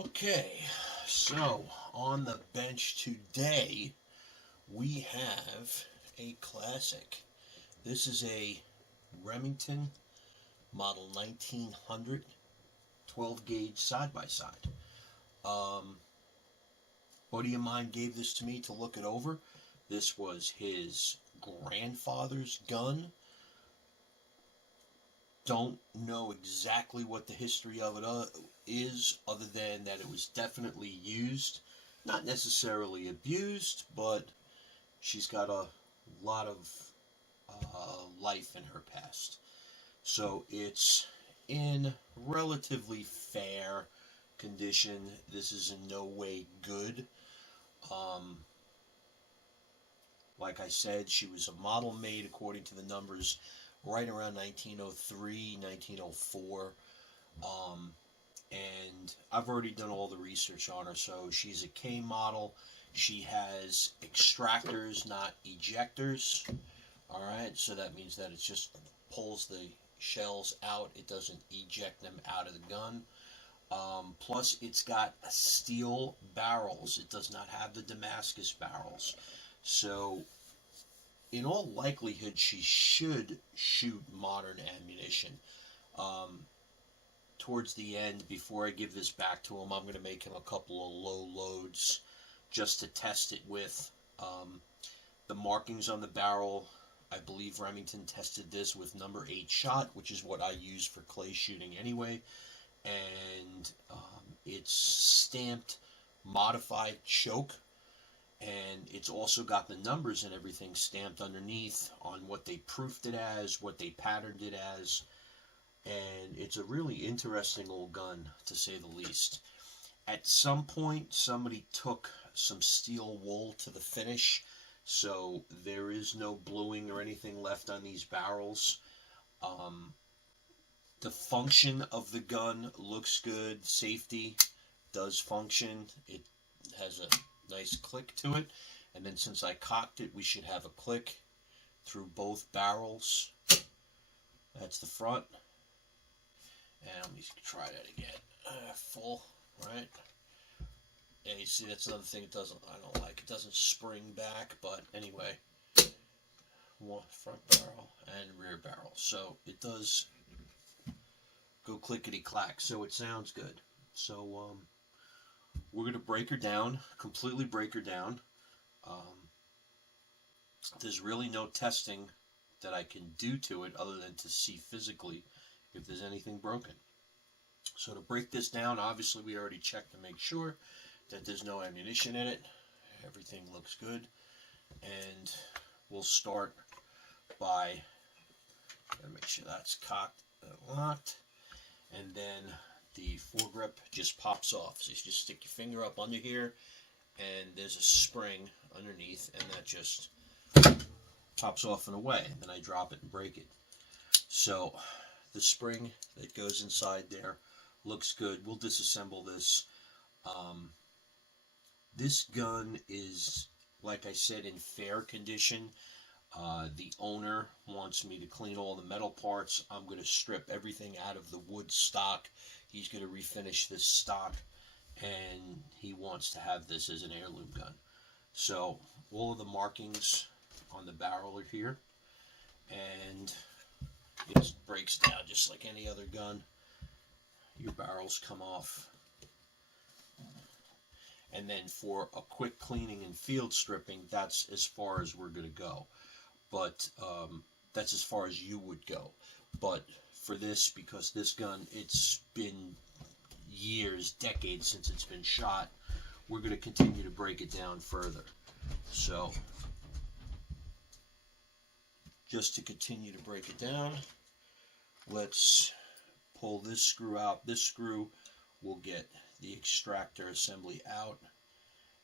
Okay, so on the bench today we have a classic. This is a Remington model 1900 12 gauge side by side. Um, buddy of mine gave this to me to look it over. This was his grandfather's gun. Don't know exactly what the history of it is, other than that it was definitely used. Not necessarily abused, but she's got a lot of life in her past. So it's in relatively fair condition. This is in no way good. Um, like I said, she was a model made according to the numbers right around 1903, 1904. Um, and I've already done all the research on her. So she's a K model. She has extractors, not ejectors. All right, so that means that it just pulls the shells out. It doesn't eject them out of the gun. Plus, it's got steel barrels. It does not have the Damascus barrels. So, in all likelihood, she should shoot modern ammunition. Um, Towards the end, before I give this back to him, I'm going to make him a couple of low loads just to test it with. The markings on the barrel, I believe Remington tested this with number 8 shot, which is what I use for clay shooting anyway. And it's stamped modified choke, and it's also got the numbers and everything stamped underneath on what they proofed it as, what they patterned it as. And it's a really interesting old gun, to say the least. At some point, somebody took some steel wool to the finish, so there is no bluing or anything left on these barrels. The function of the gun looks good. Safety does function. It has a nice click to it. And then since I cocked it, we should have a click through both barrels. That's the front. And let me try that again. Full, right? Yeah, you see, that's another thing I don't like. It doesn't spring back, but anyway. One front barrel and rear barrel. So it does go clickety clack. So it sounds good. So we're going to break her down, completely break her down. Um, there's really no testing that I can do to it other than to see physically if there's anything broken. So to break this down, obviously we already checked to make sure that there's no ammunition in it. Everything looks good. And we'll start by, gotta make sure that's cocked and locked. And then the foregrip just pops off. So you just stick your finger up under here, and there's a spring underneath, and that just pops off and away. And then I drop it and break it. So the spring that goes inside there looks good. We'll disassemble this. This gun is, like I said, in fair condition. The owner wants me to clean all the metal parts. I'm going to strip everything out of the wood stock. He's going to refinish this stock, and he wants to have this as an heirloom gun. So all of the markings on the barrel are here, and it just breaks down just like any other gun. Your barrels come off. And then for a quick cleaning and field stripping, that's as far as we're going to go. But that's as far as you would go. But for this, because this gun, it's been years, decades since it's been shot, we're going to continue to break it down further. So just to continue to break it down, let's pull this screw out. This screw will get the extractor assembly out,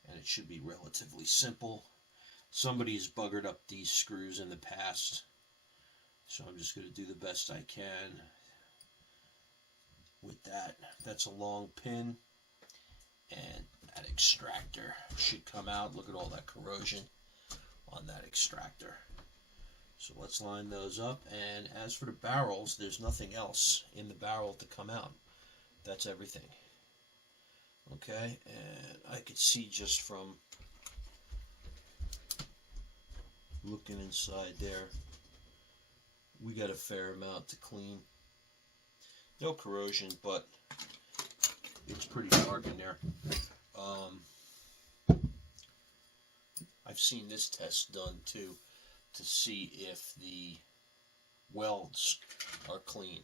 and it should be relatively simple. Somebody's buggered up these screws in the past, so I'm just going to do the best I can with that. That's a long pin, and that extractor should come out. Look at all that corrosion on that extractor. So let's line those up, and as for the barrels, there's nothing else in the barrel to come out. That's everything. Okay, and I could see just from looking inside there, we got a fair amount to clean. No corrosion, but it's pretty dark in there. I've seen this test done too to see if the welds are clean.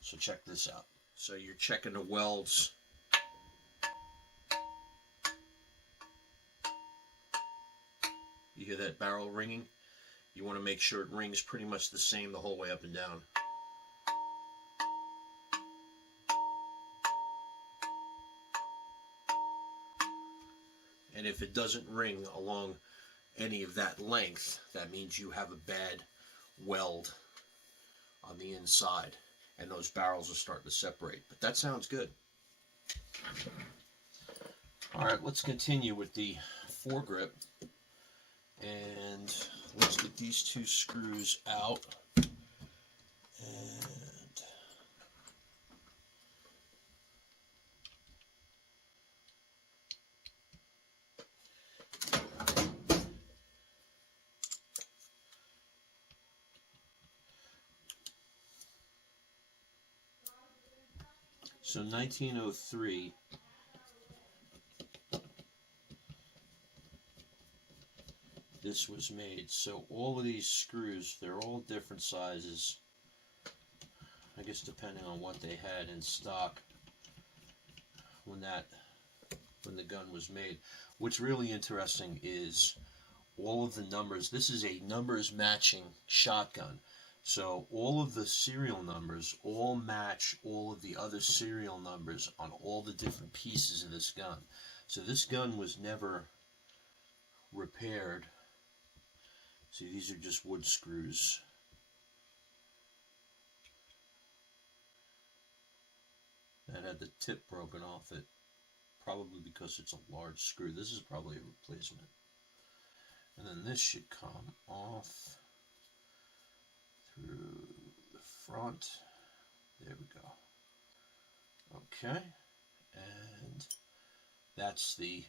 So check this out. So you're checking the welds. You hear that barrel ringing? You want to make sure it rings pretty much the same the whole way up and down. And if it doesn't ring along any of that length, that means you have a bad weld on the inside, and those barrels are starting to separate. But that sounds good. Alright, let's continue with the foregrip, and let's get these two screws out. And so 1903, this was made. So all of these screws, they're all different sizes. I guess depending on what they had in stock when the gun was made. What's really interesting is all of the numbers. This is a numbers matching shotgun. So all of the serial numbers all match all of the other serial numbers on all the different pieces of this gun. So this gun was never repaired. See, these are just wood screws. That had the tip broken off it, probably because it's a large screw. This is probably a replacement. And then this should come off through the front. There we go. Okay, and that's the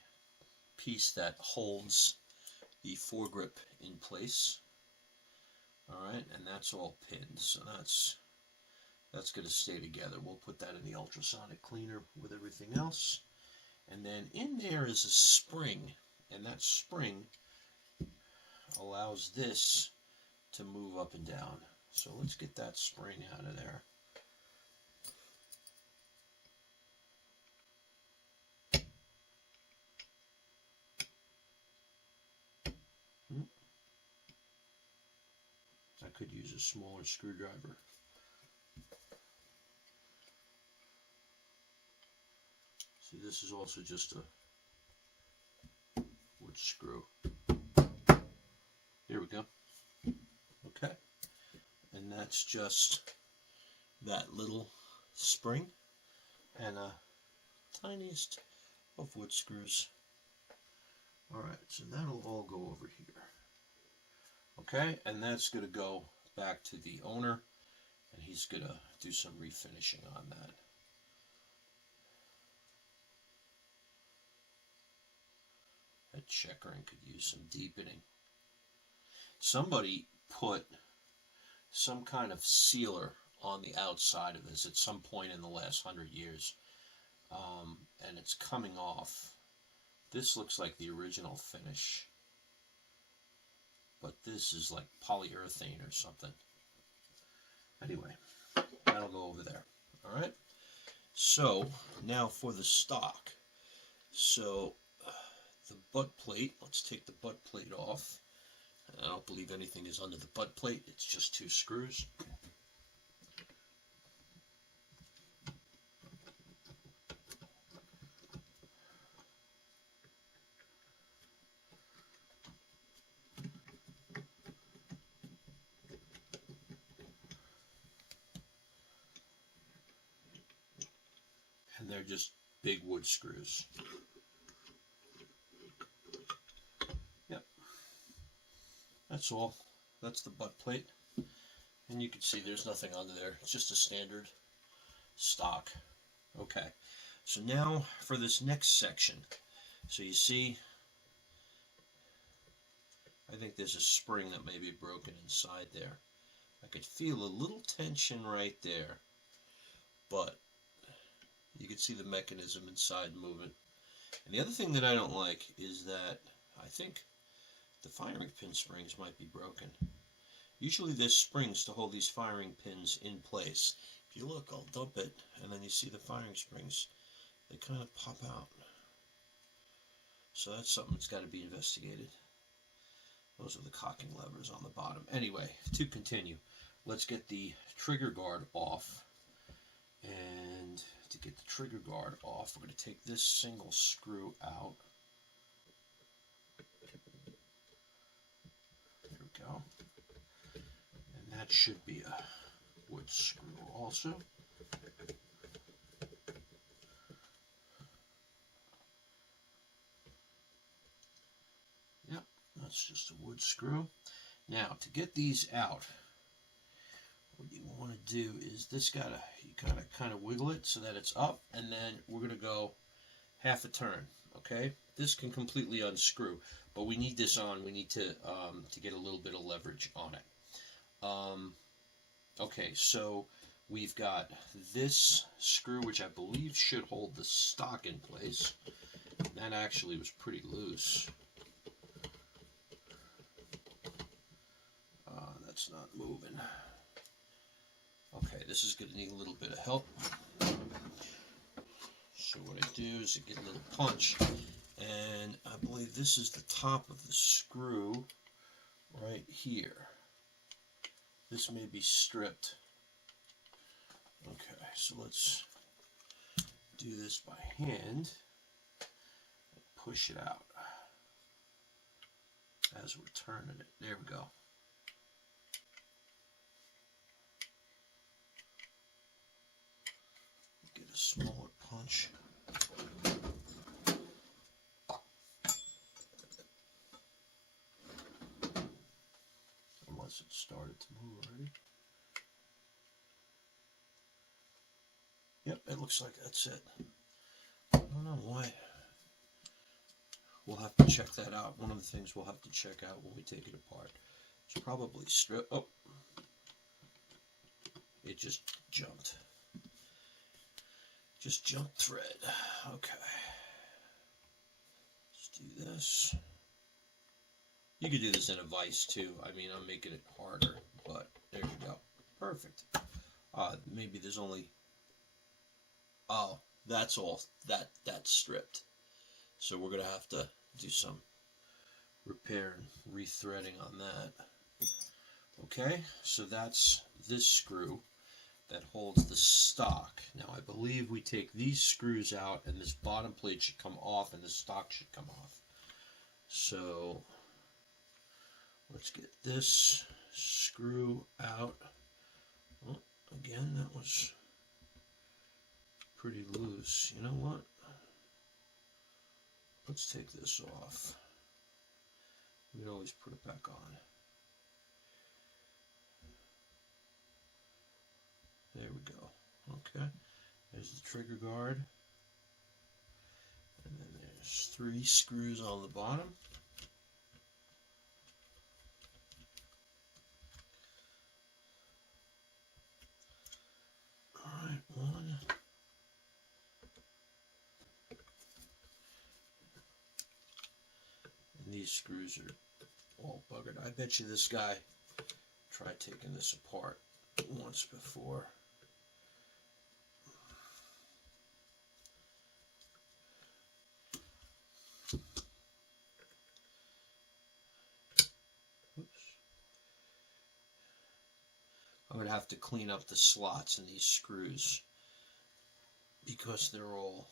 piece that holds the foregrip in place. Alright, and that's all pinned, so that's going to stay together. We'll put that in the ultrasonic cleaner with everything else. And then in there is a spring, and that spring allows this to move up and down. So let's get that spring out of there. I could use a smaller screwdriver. See, this is also just a wood screw. Here we go. Okay. And that's just that little spring and a tiniest of wood screws. Alright, so that'll all go over here. Okay, and that's going to go back to the owner, and he's going to do some refinishing on that. That checkering could use some deepening. Somebody put some kind of sealer on the outside of this at some point in the last 100 years, and it's coming off. This looks like the original finish, but this is like polyurethane or something. Anyway, that'll go over there. Alright, so now for the stock. So the butt plate, let's take the butt plate off. I don't believe anything is under the butt plate, it's just two screws. And they're just big wood screws. Yep. That's all. That's the butt plate. And you can see there's nothing under there. It's just a standard stock. Okay. So now for this next section. So you see, I think there's a spring that may be broken inside there. I could feel a little tension right there, but you can see the mechanism inside moving. And the other thing that I don't like is that I think the firing pin springs might be broken. Usually there's springs to hold these firing pins in place. If you look, I'll dump it, and then you see the firing springs. They kind of pop out. So that's something that's got to be investigated. Those are the cocking levers on the bottom. Anyway, to continue, let's get the trigger guard off. And to get the trigger guard off, we're going to take this single screw out. There we go. And that should be a wood screw also. Yep, that's just a wood screw. Now, to get these out, what you want to do is you gotta kind of wiggle it so that it's up, and then we're going to go half a turn. Okay, this can completely unscrew, but we need this on. We need to get a little bit of leverage on it. Okay, so we've got this screw, which I believe should hold the stock in place. That actually was pretty loose. That's not moving. Okay, this is going to need a little bit of help. So what I do is I get a little punch, and I believe this is the top of the screw right here. This may be stripped. Okay, so let's do this by hand and push it out as we're turning it. There we go. Get a smaller punch. Unless it started to move already. Yep, it looks like that's it. I don't know why. We'll have to check that out. One of the things we'll have to check out when we take it apart. It's probably strip. Oh, it just jumped. Just jumped thread. Okay. Let's do this. You could do this in a vise too. I mean, I'm making it harder, but there you go. Perfect. Maybe there's only. Oh, that's all. That's stripped. So we're gonna have to do some repair and rethreading on that. Okay, so that's this screw that holds the stock. Now I believe we take these screws out, and this bottom plate should come off, and the stock should come off. So let's get this screw out. Oh, again, that was pretty loose. You know what? Let's take this off. We can always put it back on. There we go. Okay. There's the trigger guard. And then there's 3 screws on the bottom. Alright, 1. And these screws are all buggered. I bet you this guy tried taking this apart once before. I would have to clean up the slots in these screws because they're all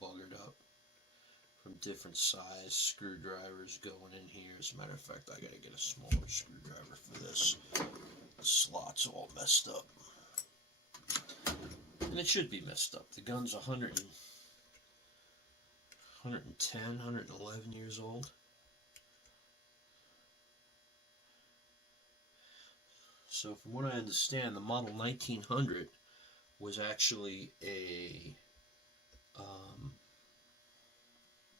buggered up from different size screwdrivers going in here. As a matter of fact, I gotta get a smaller screwdriver for this. The slot's all messed up. And it should be messed up. The gun's 110, 111 years old. So from what I understand, the model 1900 was actually a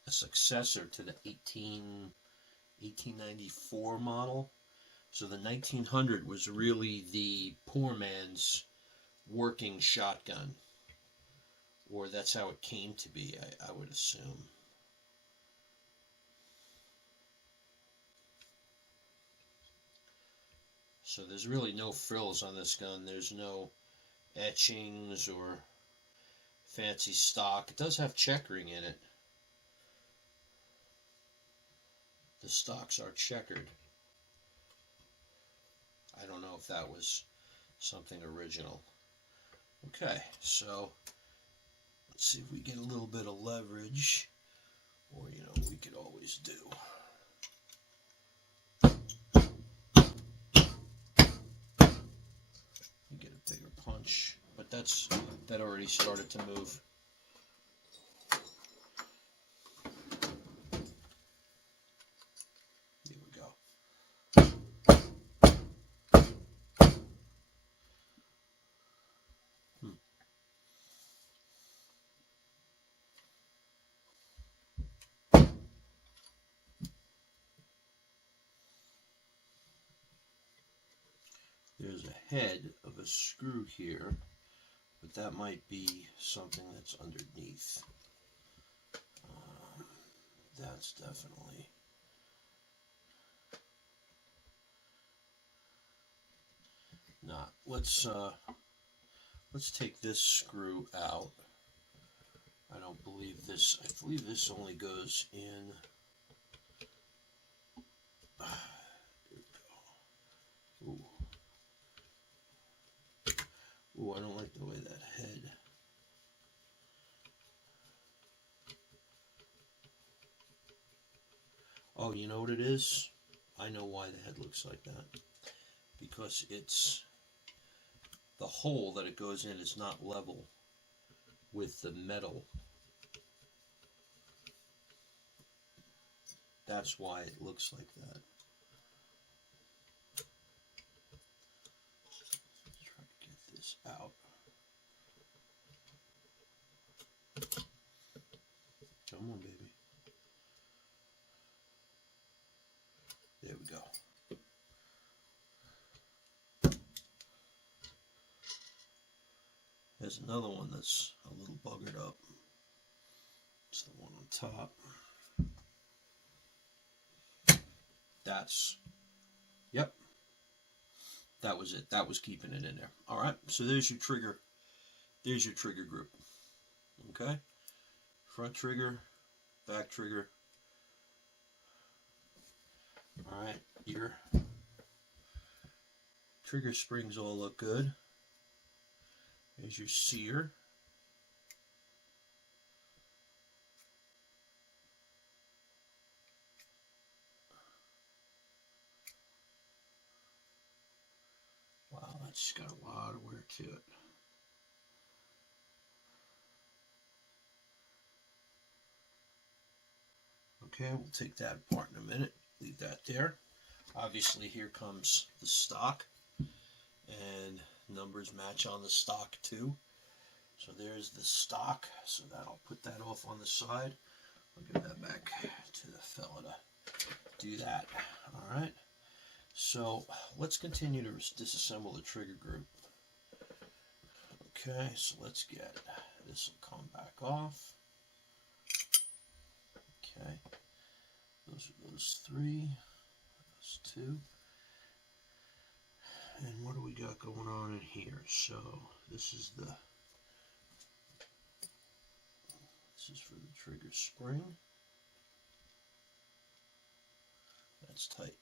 a successor to the 1894 model. So the 1900 was really the poor man's working shotgun, or that's how it came to be, I would assume. So there's really no frills on this gun. There's no etchings or fancy stock. It does have checkering in it. The stocks are checkered. I don't know if that was something original. Okay, so let's see if we get a little bit of leverage, or we could always do. You get a bigger punch, but that already started to move. Here we go. There's a head of a screw here, but that might be something that's underneath. That's definitely not. Let's take this screw out. I don't believe this. I believe this only goes in. There we go. Ooh. Ooh, I don't like the way that head. Oh, you know what it is? I know why the head looks like that. Because it's the hole that it goes in is not level with the metal. That's why it looks like that. Let's try to get this out. Come on, baby. There we go. There's another one that's a little buggered up. It's the one on top. Yep. That was it. That was keeping it in there. All right. So there's your trigger. There's your trigger group. Okay. Front trigger, back trigger. All right. Your trigger springs all look good. There's your sear. Wow, that's got a lot of wear to it. Okay, we'll take that apart in a minute. Leave that there. Obviously, here comes the stock, and numbers match on the stock too. So there's the stock. So that'll put that off on the side. I'll give that back to the fella to do that. All right. So let's continue to disassemble the trigger group. Okay, so let's get this will come back off. Okay, those are those three, those two. And what do we got going on in here? So this is for the trigger spring. That's tight.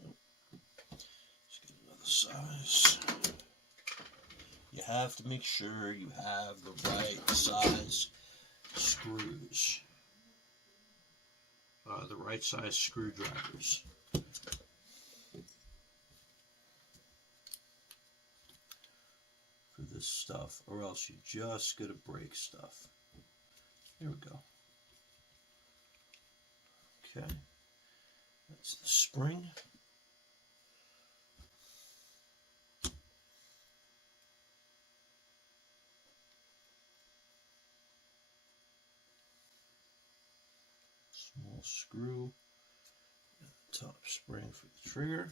Nope. Let's get another size. You have to make sure you have the right size screws. The right size screwdrivers. For this stuff, or else you're just going to break stuff. Here we go. Okay. That's the spring. screw, top spring for the trigger,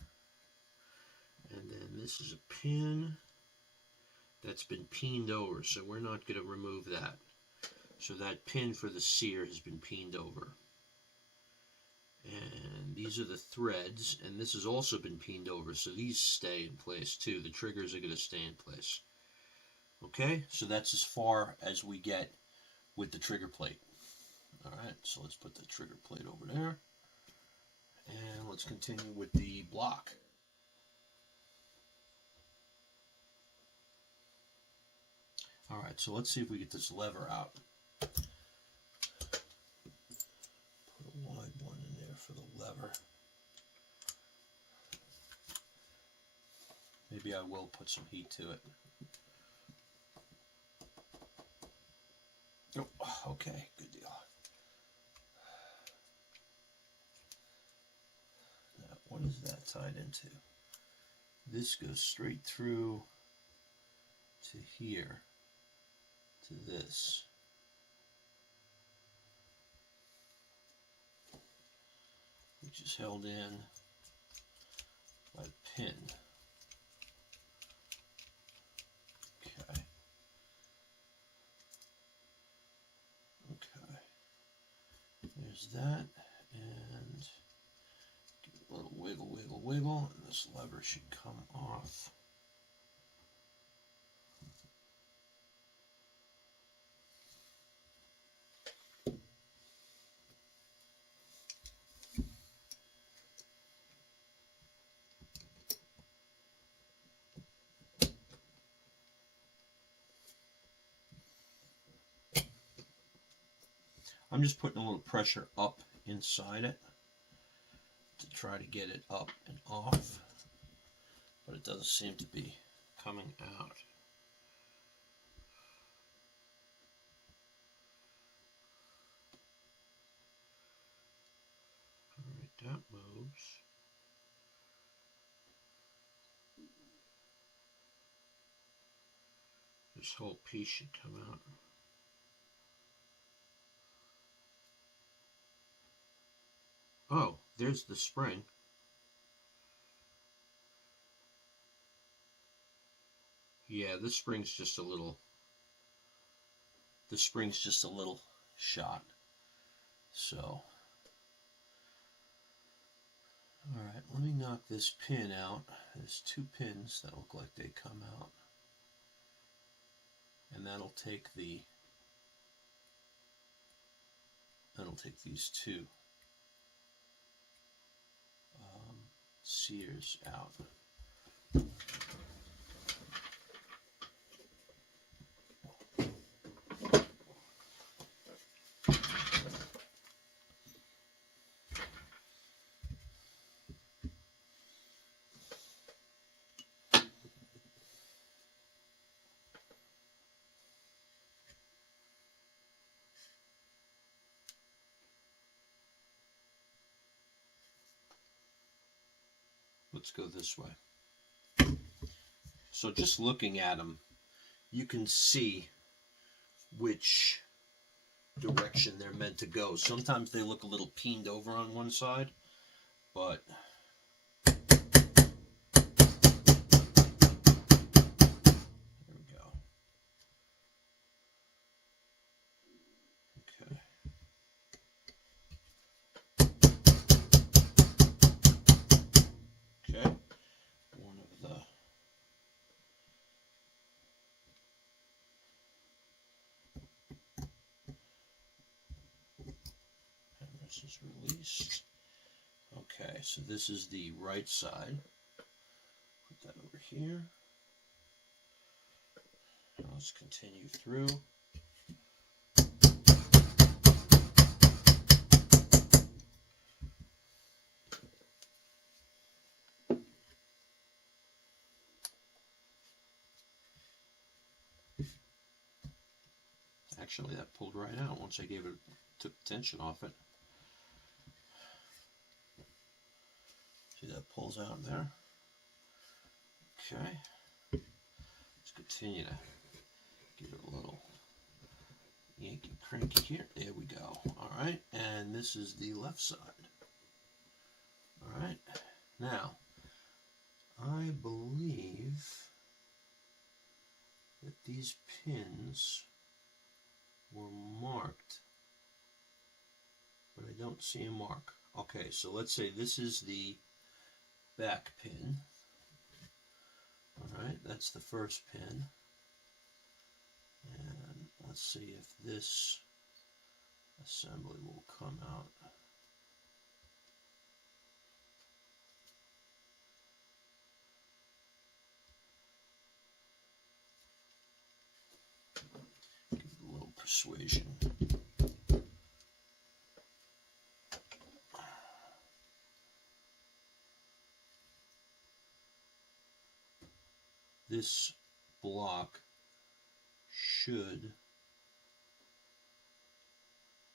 and then this is a pin that's been peened over, so we're not going to remove that. So that pin for the sear has been peened over. And these are the threads, and this has also been peened over, so these stay in place too. The triggers are going to stay in place. Okay, so that's as far as we get with the trigger plate. Alright, so let's put the trigger plate over there. And let's continue with the block. Alright, so let's see if we get this lever out. Put a wide one in there for the lever. Maybe I will put some heat to it. Oh, okay, good deal. Now, what is that tied into? This goes straight through to here, to this. Which is held in by the pin. Okay. Okay. There's that, and give it a little wiggle, wiggle, wiggle, and this lever should come off. I'm just putting a little pressure up inside it to try to get it up and off, but it doesn't seem to be coming out. Alright, that moves. This whole piece should come out. Oh, there's the spring. Yeah, this spring's just a little shot. So, alright, let me knock this pin out. There's two pins that look like they come out. And that'll take these two sears out. Let's go this way. So just looking at them, you can see which direction they're meant to go. Sometimes they look a little peened over on one side, but there we go. Okay. Okay. One of the this is released. Okay, so this is the right side. Put that over here. Now let's continue through. Actually, that pulled right out once I took the tension off it. See, that pulls out there. Okay. Let's continue to give it a little Yankee cranky here. There we go. All right, and this is the left side. All right, now I believe that these pins were marked, but I don't see a mark. Okay, so let's say this is the back pin. All right, that's the first pin. And let's see if this assembly will come out. Give it a little persuasion. This block should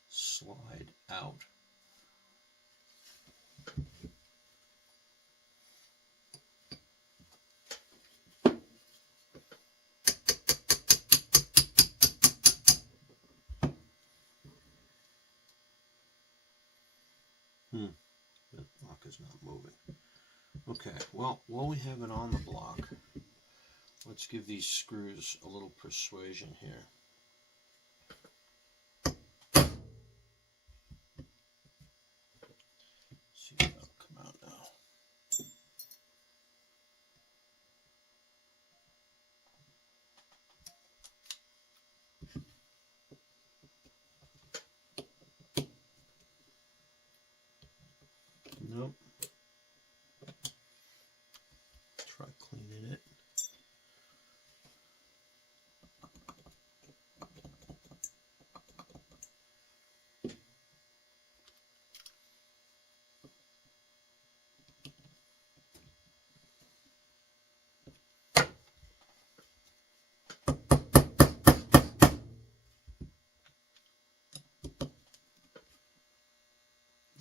slide out. That block is not moving. Okay, well, while we have it on the block, let's give these screws a little persuasion here. See if that'll come out now. Nope. Try cleaning it.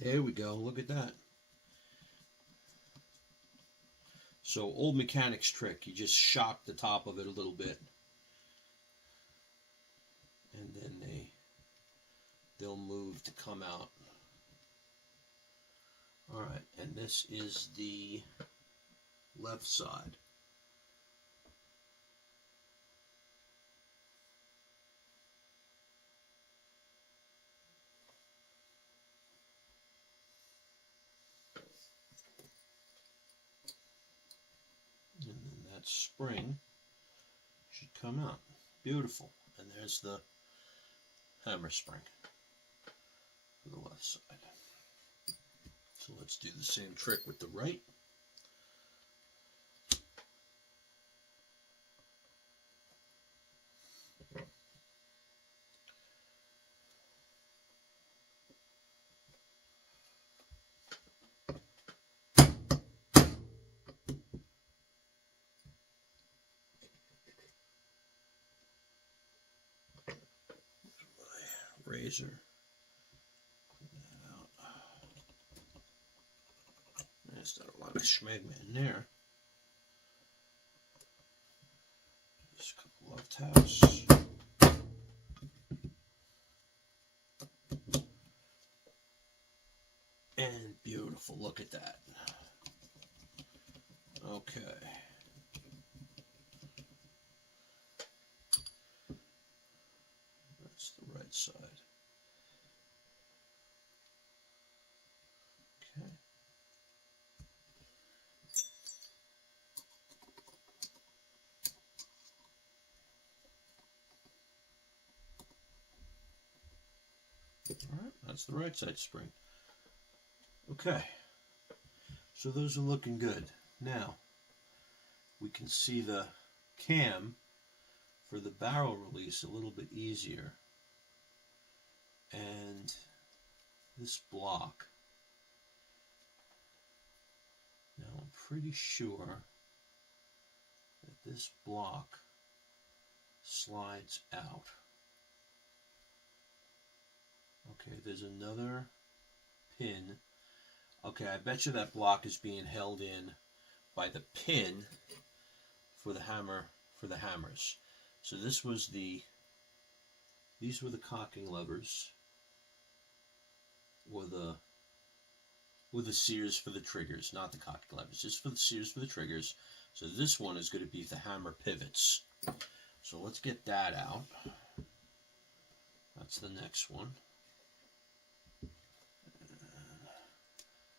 There we go. Look at that. So old mechanics trick, you just shock the top of it a little bit, and then they'll move to come out. All right, and this is the left side. And then that spring should come out. Beautiful. And there's the hammer spring for the left side. So let's do the same trick with the right. Razor. Clean that out. There's not a lot of schmegma in there. Just a couple love taps. And beautiful. Look at that. Okay. That's the right side. Okay. All right, that's the right side spring. Okay, so those are looking good. Now, we can see the cam for the barrel release a little bit easier. And this block, now I'm pretty sure that this block slides out. Okay, there's another pin. Okay, I bet you that block is being held in by the pin for the hammer, for the hammers. So this was the These were the cocking levers, or the sears for the triggers, not the cocking levers. This is for the sears for the triggers. So this one is going to be the hammer pivots. So let's get that out. That's the next one.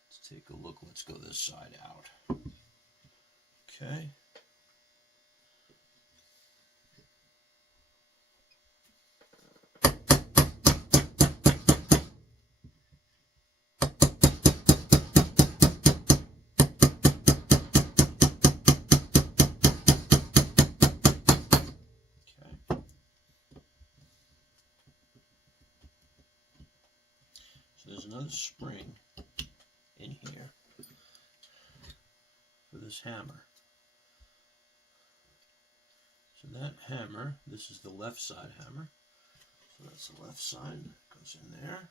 Let's take a look. Let's go this side out. Okay. So there's another spring in here for this hammer. So that hammer, this is the left side hammer. So that's the left side, goes in there.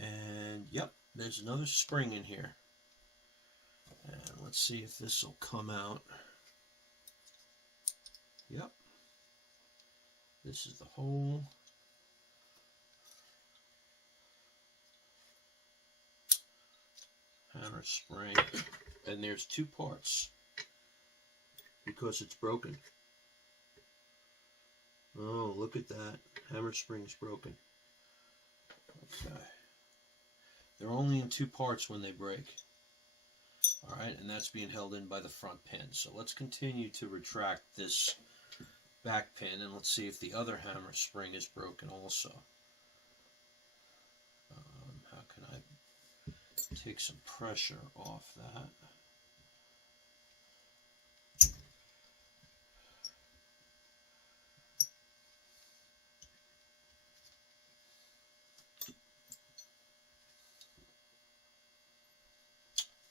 And yep, there's another spring in here. And let's see if this will come out. Yep. This is the whole hammer spring. And there's two parts because it's broken. Oh, look at that. Hammer spring's broken. Okay. They're only in two parts when they break. Alright, and that's being held in by the front pin. So let's continue to retract this back pin and let's see if the other hammer spring is broken also. How can I take some pressure off that?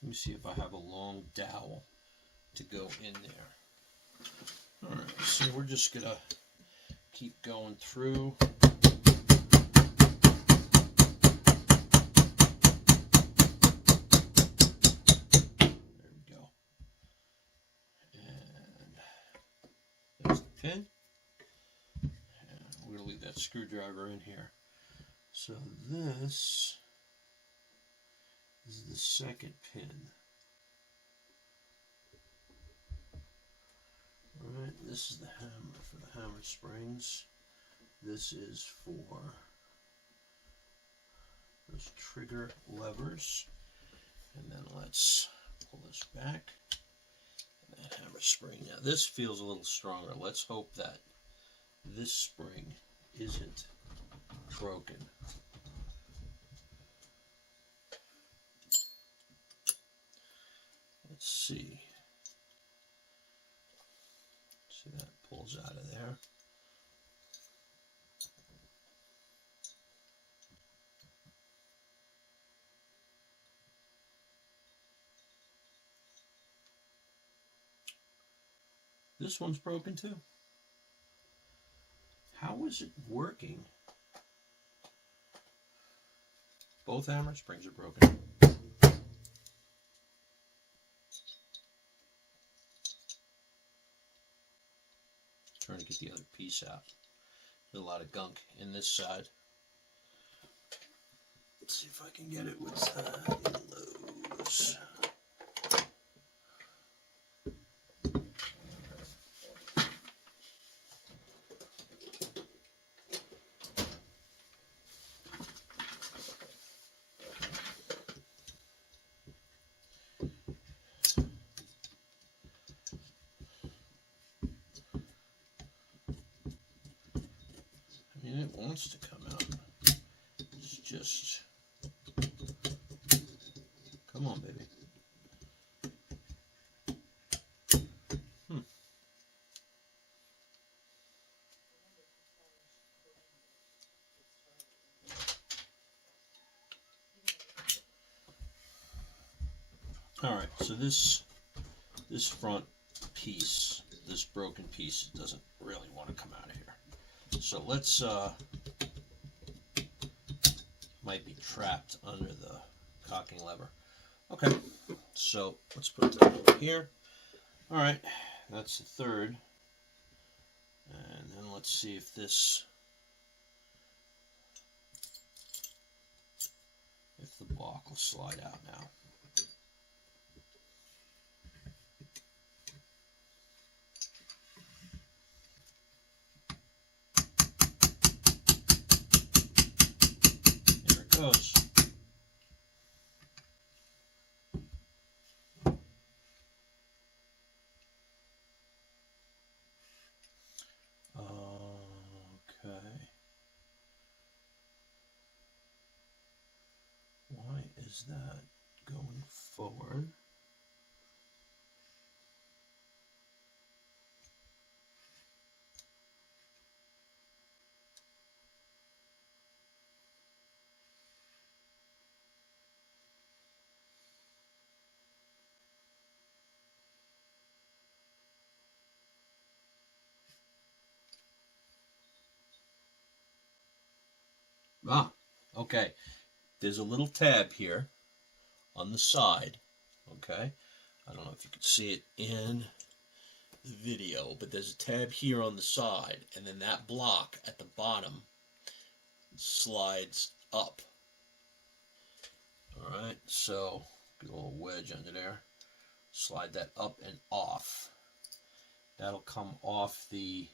Let me see if I have a long dowel to go in there. Alright, so we're just going to keep going through. There we go. And there's the pin. And we're going to leave that screwdriver in here. So this is the second pin. Alright, this is the hammer for the hammer springs. This is for those trigger levers. And then let's pull this back. And that hammer spring. Now this feels a little stronger. Let's hope that this spring isn't broken. Let's see. See, that pulls out of there. This one's broken too. How is it working? Both hammer springs are broken. Trying to get the other piece out. There's a lot of gunk in this side. Let's see if I can get it with lows. It wants to come out. It's just, come on, baby. All right, so this front piece, this broken piece, doesn't really want to come out of here. So let's, might be trapped under the cocking lever. Okay, so let's put that over here. All right, that's the third. And then let's see if this if the block will slide out now. There it goes. Okay. Why is that going forward? Ah, okay. There's a little tab here on the side. Okay. I don't know if you can see it in the video, but there's a tab here on the side, and then that block at the bottom slides up. All right, so get a little wedge under there. Slide that up and off. That'll come off the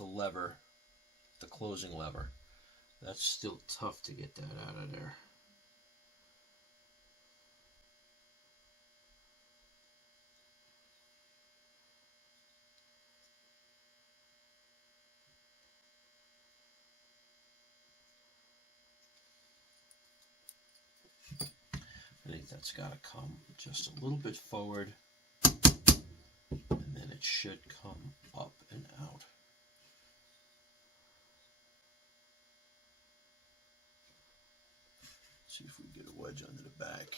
lever, the closing lever. That's still tough to get that out of there. I think that's got to come just a little bit forward, and then it should come up and out. See if we can get a wedge under the back.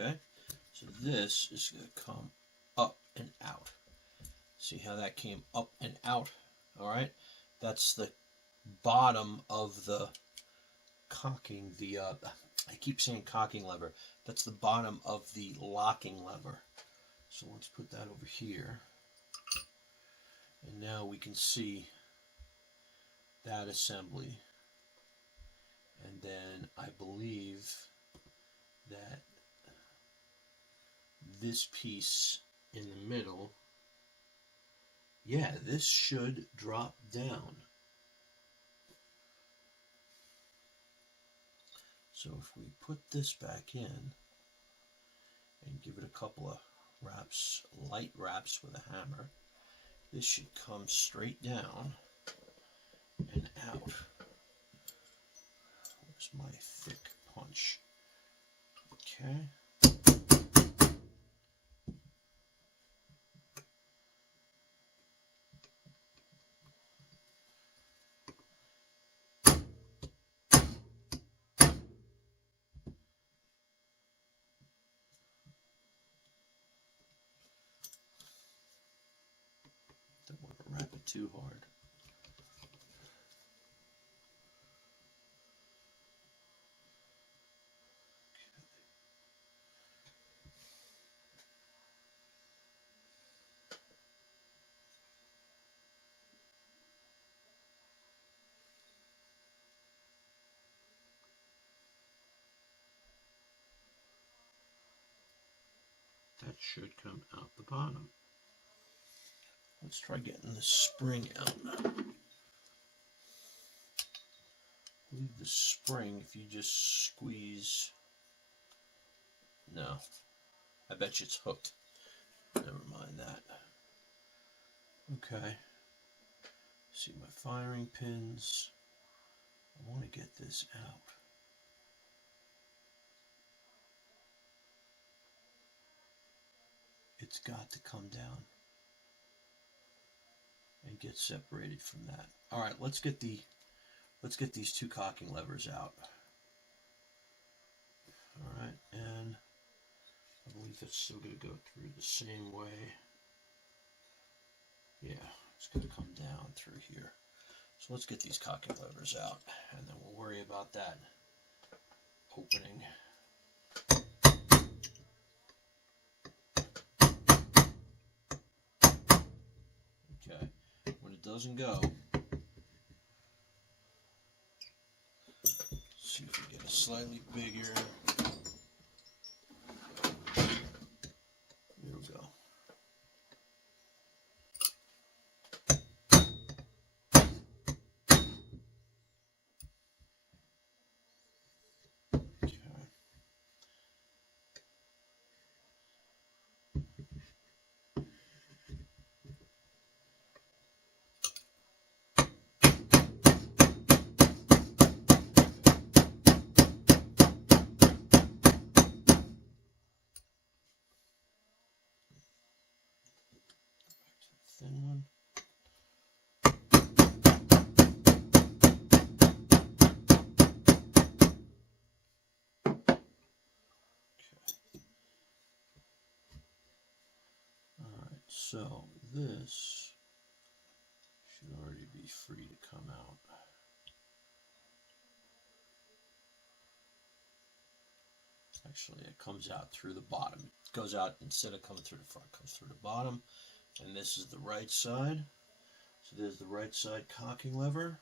Okay, so this is going to come up and out. See how that came up and out? All right, that's the bottom of the cocking, I keep saying cocking lever. That's the bottom of the locking lever. So let's put that over here. And now we can see that assembly. And then I believe that this piece in the middle, yeah, this should drop down. So if we put this back in and give it a couple of wraps, light wraps with a hammer, this should come straight down and out. Where's my thick punch? Okay. Don't want to wrap it too hard. That should come out the bottom. Let's try getting the spring out. Leave the spring if you just squeeze. No, I bet you it's hooked. Never mind that. Okay. See my firing pins. I want to get this out. It's got to come down. and get separated from that. All right, let's get these two cocking levers out. All right, and I believe that's still going to go through the same way. Yeah, it's going to come down through here. So let's get these cocking levers out, and then we'll worry about that opening. Okay, when it doesn't go, see if we get a slightly bigger. There we go. Thin one. Alright, so this should already be free to come out. Actually, it comes out through the bottom. It goes out, instead of coming through the front, comes through the bottom. And this is the right side. So there's the right side cocking lever.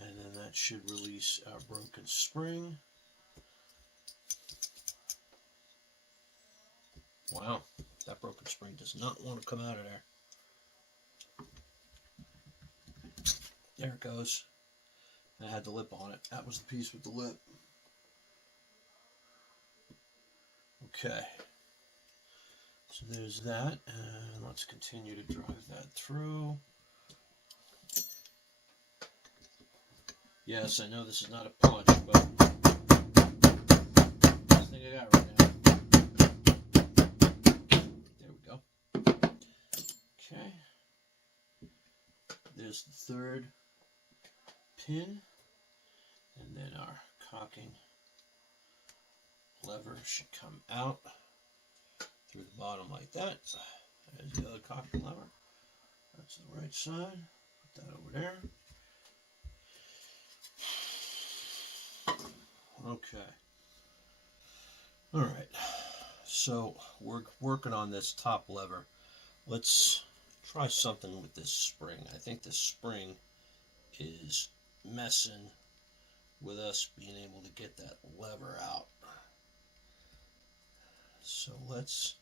And then that should release our broken spring. Wow, that broken spring does not want to come out of there. There it goes. I had the lip on it. That was the piece with the lip. Okay. So there's that, and let's continue to drive that through. Yes, I know this is not a punch, but best thing I got right now. There we go. Okay. There's the third pin, and then our cocking lever should come out through the bottom like that. There's the other cocking lever. That's the right side. Put that over there. Okay. All right. So we're working on this top lever. Let's try something with this spring. I think this spring is messing with us being able to get that lever out. So let's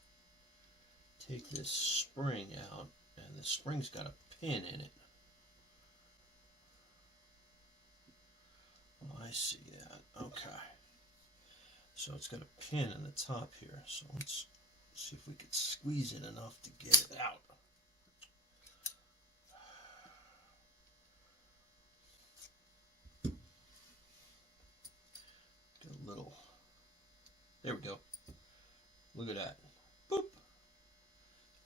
take this spring out, and the spring's got a pin in it. Oh, I see that. Okay. So it's got a pin in the top here. So let's see if we can squeeze it enough to get it out. Get a little. There we go. Look at that. Boop.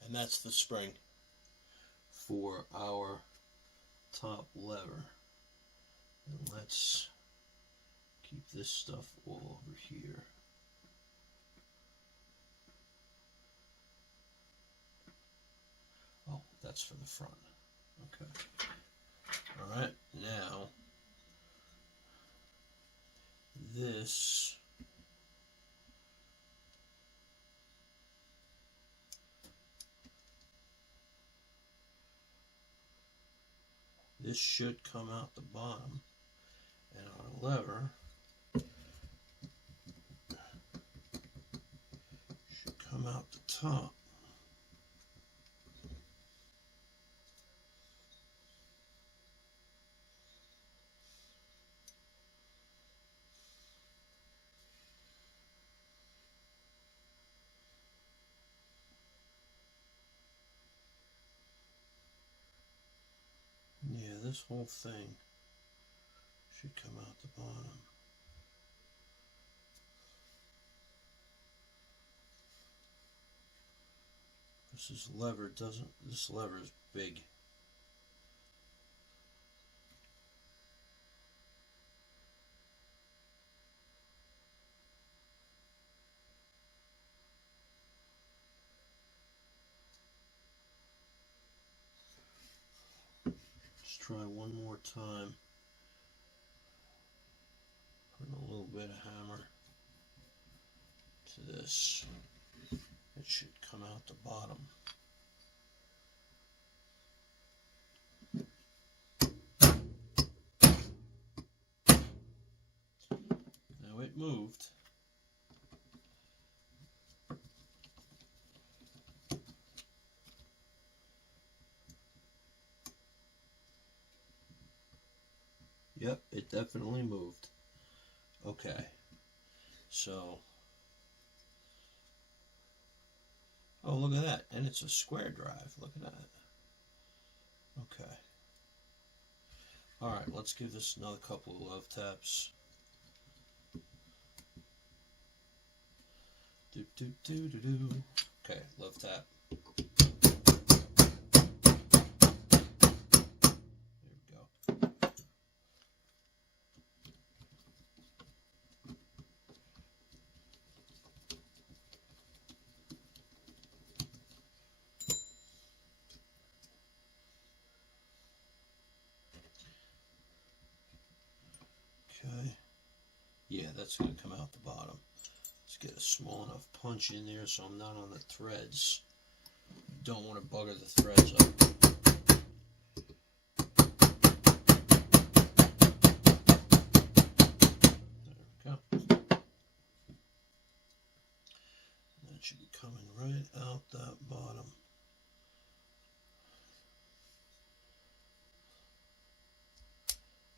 And that's the spring for our top lever. And let's keep this stuff all over here. Oh, that's for the front. Okay. All right, now this should come out the bottom, and our lever should come out the top. Yeah, this whole thing should come out the bottom. This lever is big. try one more time. Put a little bit of hammer to this. It should come out the bottom. Now it moved. Yep, it definitely moved. Okay, so, oh, look at that. And it's a square drive. Look at that. Okay. All right, let's give this another couple of love taps. Do, do, do, do, do. Okay, love tap. Okay. Yeah, that's going to come out the bottom. Let's get a small enough punch in there so I'm not on the threads. Don't want to bugger the threads up. There we go. That should be coming right out that bottom.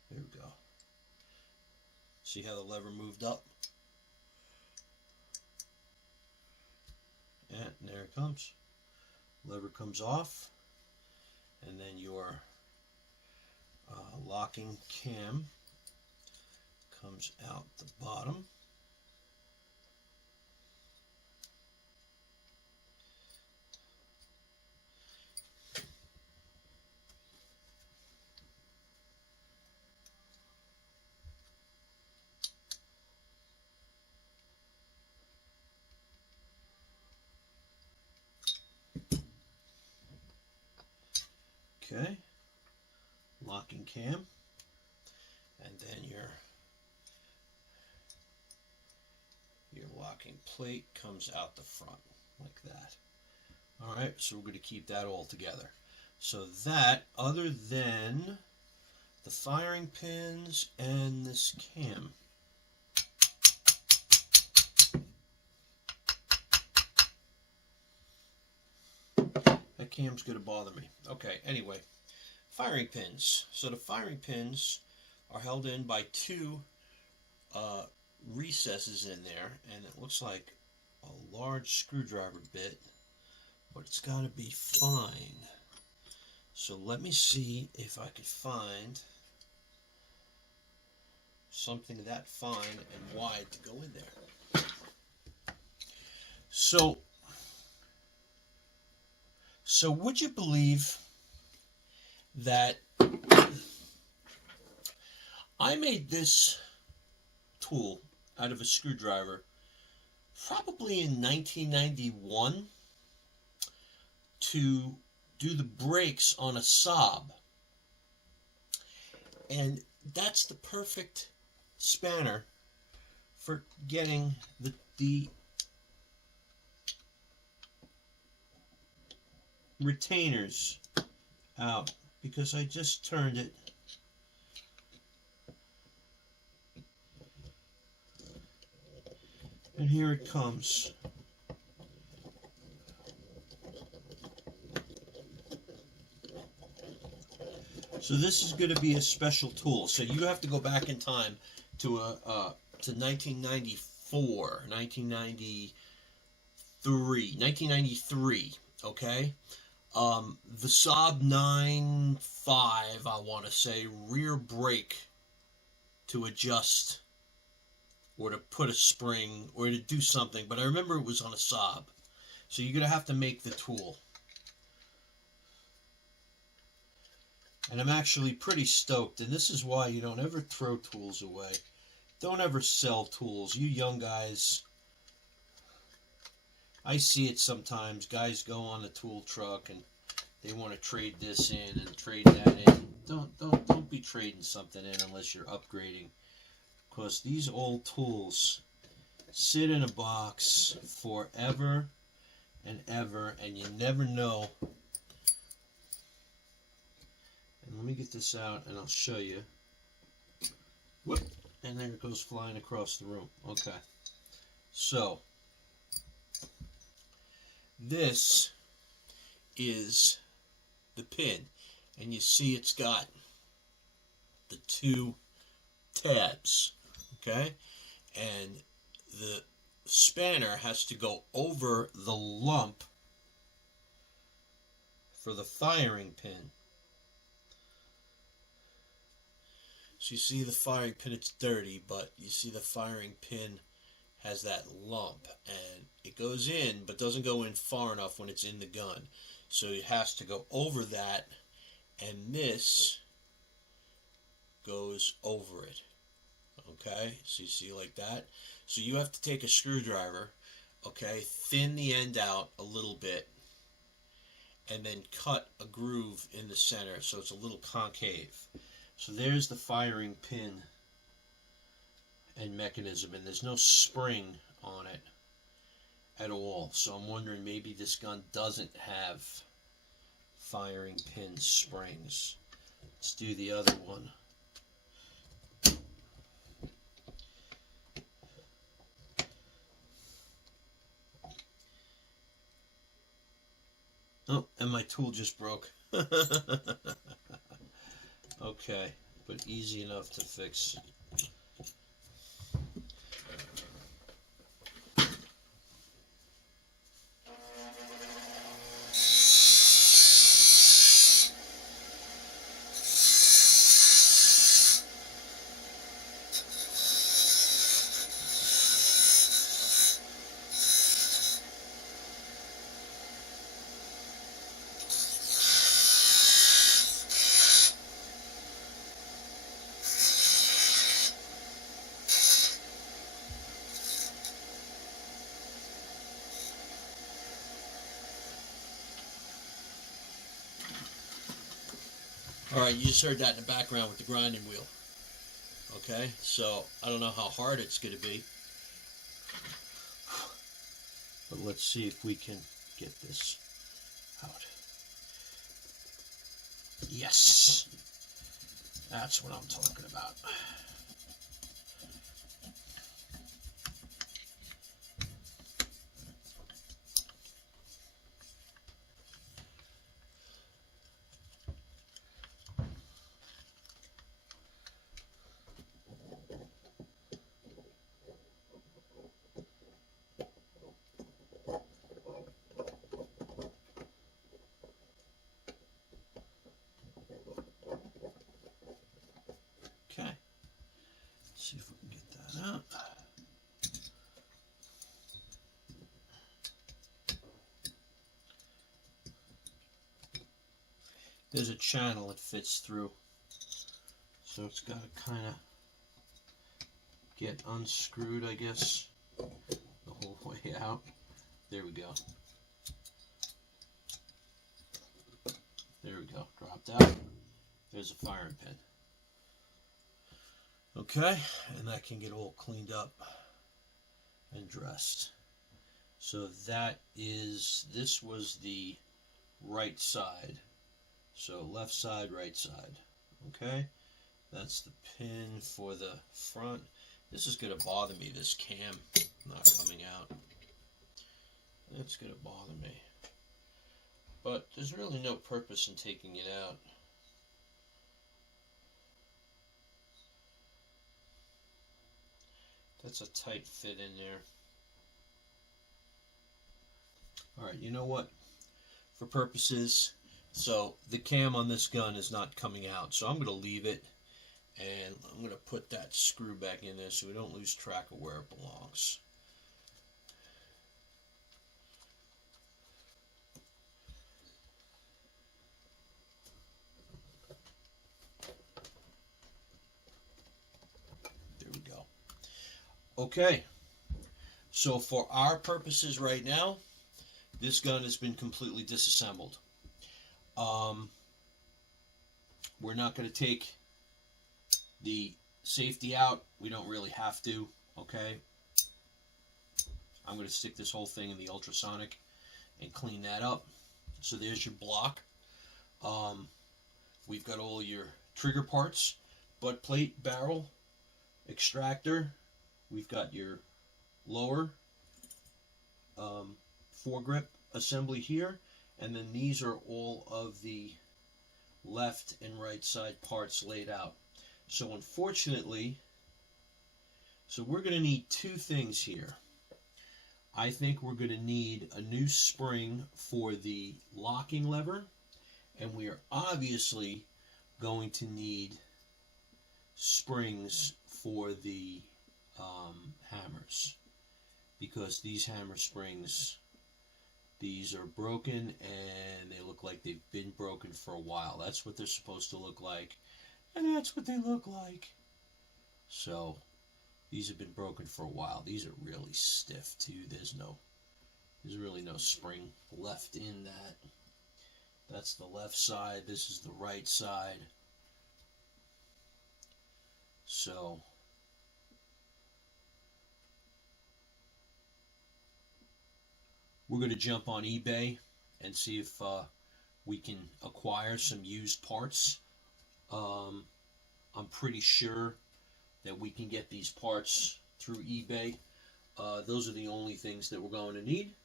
There we go. See how the lever moved up? And there it comes. Lever comes off, and then your locking cam comes out the bottom. Okay, locking cam, and then your locking plate comes out the front like that. All right, so we're going to keep that all together. So that, other than the firing pins and this cam, that cam's going to bother me. Okay, anyway, firing pins. So the firing pins are held in by two recesses in there, and it looks like a large screwdriver bit, but it's got to be fine. So let me see if I could find something that fine and wide to go in there. So would you believe that I made this tool out of a screwdriver probably in 1991 to do the brakes on a Saab. And that's the perfect spanner for getting the retainers out, because I just turned it and here it comes. So this is going to be a special tool. So you have to go back in time to 1993, okay? The Saab 9.5, I want to say, rear brake to adjust or to put a spring or to do something, but I remember it was on a Saab. So you're going to have to make the tool. And I'm actually pretty stoked, and this is why you don't ever throw tools away. Don't ever sell tools. You young guys, I see it sometimes. Guys go on the tool truck and they want to trade this in and trade that in. don't be trading something in unless you're upgrading, because these old tools sit in a box forever and ever, and you never know. And let me get this out and I'll show you. Whoop, and there it goes flying across the room. Okay, so this is the pin, and you see it's got the two tabs, okay, and the spanner has to go over the lump for the firing pin. So you see the firing pin, it's dirty, but you see the firing pin has that lump, and it goes in but doesn't go in far enough when it's in the gun, so it has to go over that, and this goes over it. Okay, so you see like that. So you have to take a screwdriver, okay, thin the end out a little bit, and then cut a groove in the center so it's a little concave. So there's the firing pin and mechanism, and there's no spring on it at all. So I'm wondering, maybe this gun doesn't have firing pin springs. Let's do the other one. Oh, and my tool just broke. Okay, but easy enough to fix. Alright, you just heard that in the background with the grinding wheel. Okay, so I don't know how hard it's going to be, but let's see if we can get this out. Yes, that's what I'm talking about. Okay, let's see if we can get that out. There's a channel it fits through, so it's got to kind of get unscrewed, I guess, the whole way out. There we go. There we go. Dropped out. There's a firing pin. Okay, and that can get all cleaned up and dressed. So that is, this was the right side. So left side, right side. Okay, that's the pin for the front. This is going to bother me, this cam not coming out. It's going to bother me. But there's really no purpose in taking it out. That's a tight fit in there. Alright, you know what? For purposes, so the cam on this gun is not coming out, so I'm going to leave it, and I'm going to put that screw back in there so we don't lose track of where it belongs. There we go. Okay, so for our purposes right now, this gun has been completely disassembled. We're not going to take the safety out. We don't really have to, okay? I'm going to stick this whole thing in the ultrasonic and clean that up. So there's your block. We've got all your trigger parts, butt plate, barrel, extractor. We've got your lower foregrip assembly here, and then these are all of the left and right side parts laid out. So unfortunately, we're going to need two things here. I think we're going to need a new spring for the locking lever, and we are obviously going to need springs for the hammers, because these hammer springs, these are broken and they look like they've been broken for a while. That's what they're supposed to look like, and that's what they look like. So these have been broken for a while. These are really stiff too. There's really no spring left in that. That's the left side. This is the right side. So we're going to jump on eBay and see if we can acquire some used parts. I'm pretty sure that we can get these parts through eBay. Those are the only things that we're going to need.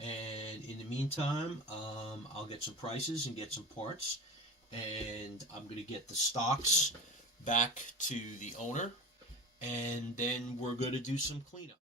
And in the meantime, I'll get some prices and get some parts. And I'm going to get the stocks back to the owner. And then we're going to do some cleanup.